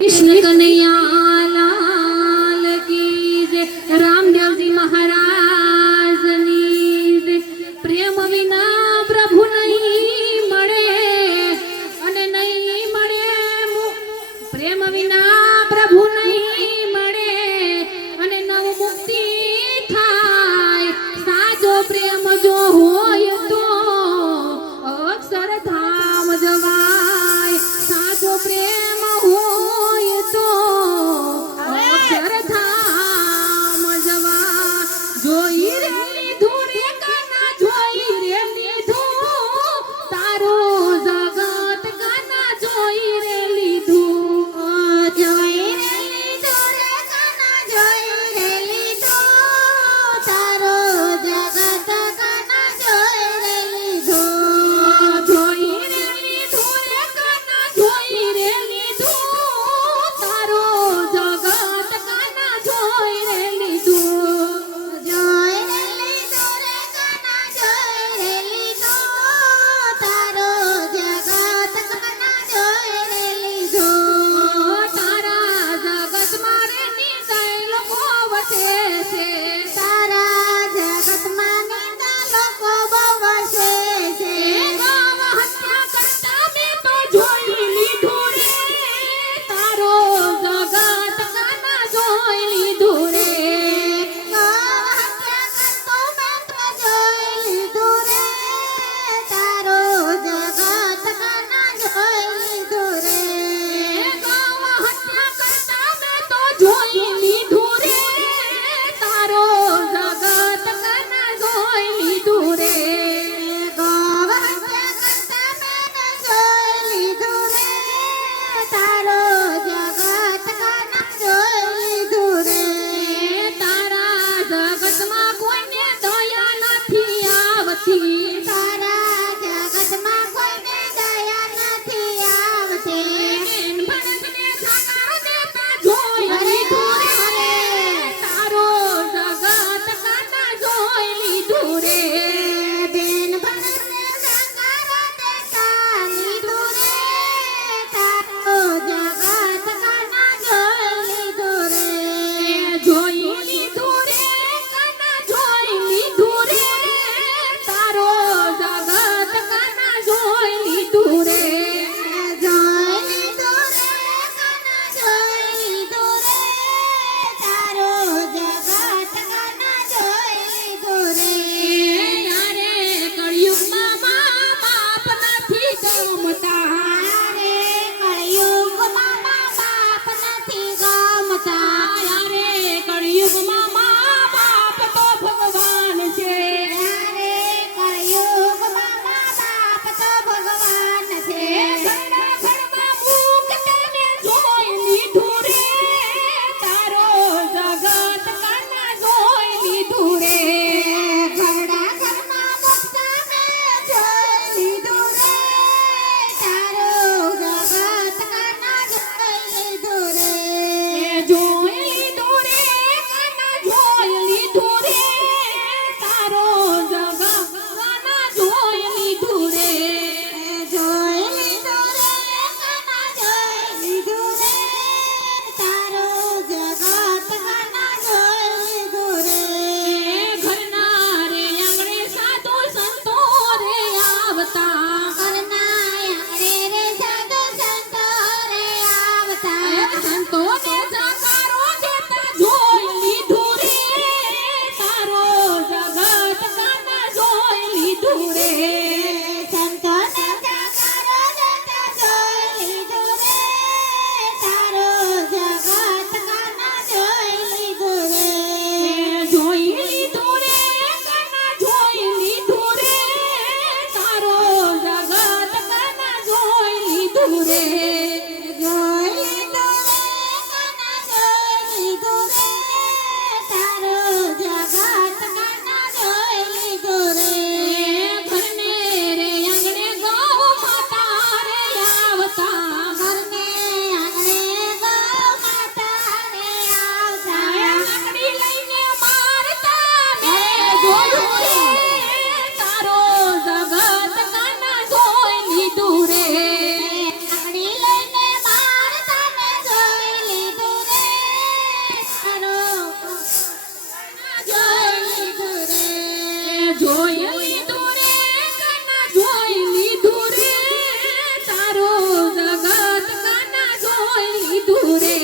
कृष्ण कन्हैया लाल की जय। रामदेव जी महाराज ની જય। પ્રેમ વિના પ્રભુ નહીં મળે અને નહીં મળે પ્રેમ વિના પ્રભુ નહીં મળે અને નવ મુક્તિ થાય। સાચો પ્રેમ જો હોય તો અક્ષરધામ જવાય। સાચો પ્રેમ હોય તો અક્ષરધામ જવાય। જોઈ રે લીધું રે કાના જોઈ રે લીધું તારું જગત કાના જોઈ રે લીધું। જોઈ રે લીધું રે કાના જોઈ રે લીધું તારું જગત કાના જોઈ રે લીધું। જોઈ રે લીધું રે કાના જોઈ રે લીધું તારું જગત કાના જોઈ રે લીધું। જોઈ રે લીધું રે કાના જોઈ રે લીધું તારું જગત કાના જોઈ રે લીધું। તારા જગતમાં રે નિંદાય લોકો વસે છે। તારા જગતમાં નિંદા લોકો બહુ વસે છે। ગૌ હત્યા કરતા મેં તો જોઈ લીધું રે તારો જગત કાના જોઈ લીધું રે। ગૌ હત્યા કરતા મેં તો જોઈ લીધું રે તારો જગત કાના જોઈ લીધું રે। તારા જગતમાં કોઈને દયા નથી આવતી। બેન ભણતને સાકાર દેતા જોઈ લીધું રે તારો જગત કાના જોઈ લીધું રે। જોઈ લીધું રે કાના જોઈ લીધું રે તારો જગત કાના જોઈ લીધું રે। ત્યારે કળિયુગમાં મા બાપ નથી ગમતા। ત્યારે કળિયુગમાં મા બાપ તો ભગવાન છે। ઘરના ઘરમાં મૂક તને જોઈ લીધું રે તારો જગત કાના જોઈ લીધું રે। જોઈ લીધું રે કાના જોઈ લીધું રે તારો જગત કાના જોઈ લીધું રે। ઘરના રે આંગણે સાધુ સંતો રે આવતા। સંતોને જકારો દેતા જોઈ લીધું રે તારો જગત કાના જોઈ લીધું રે। જોઈ લીધું રે કાના જોઈ લીધું રે તારો જગત કાના જોઈ લીધું રે। જોઈ લીધું રે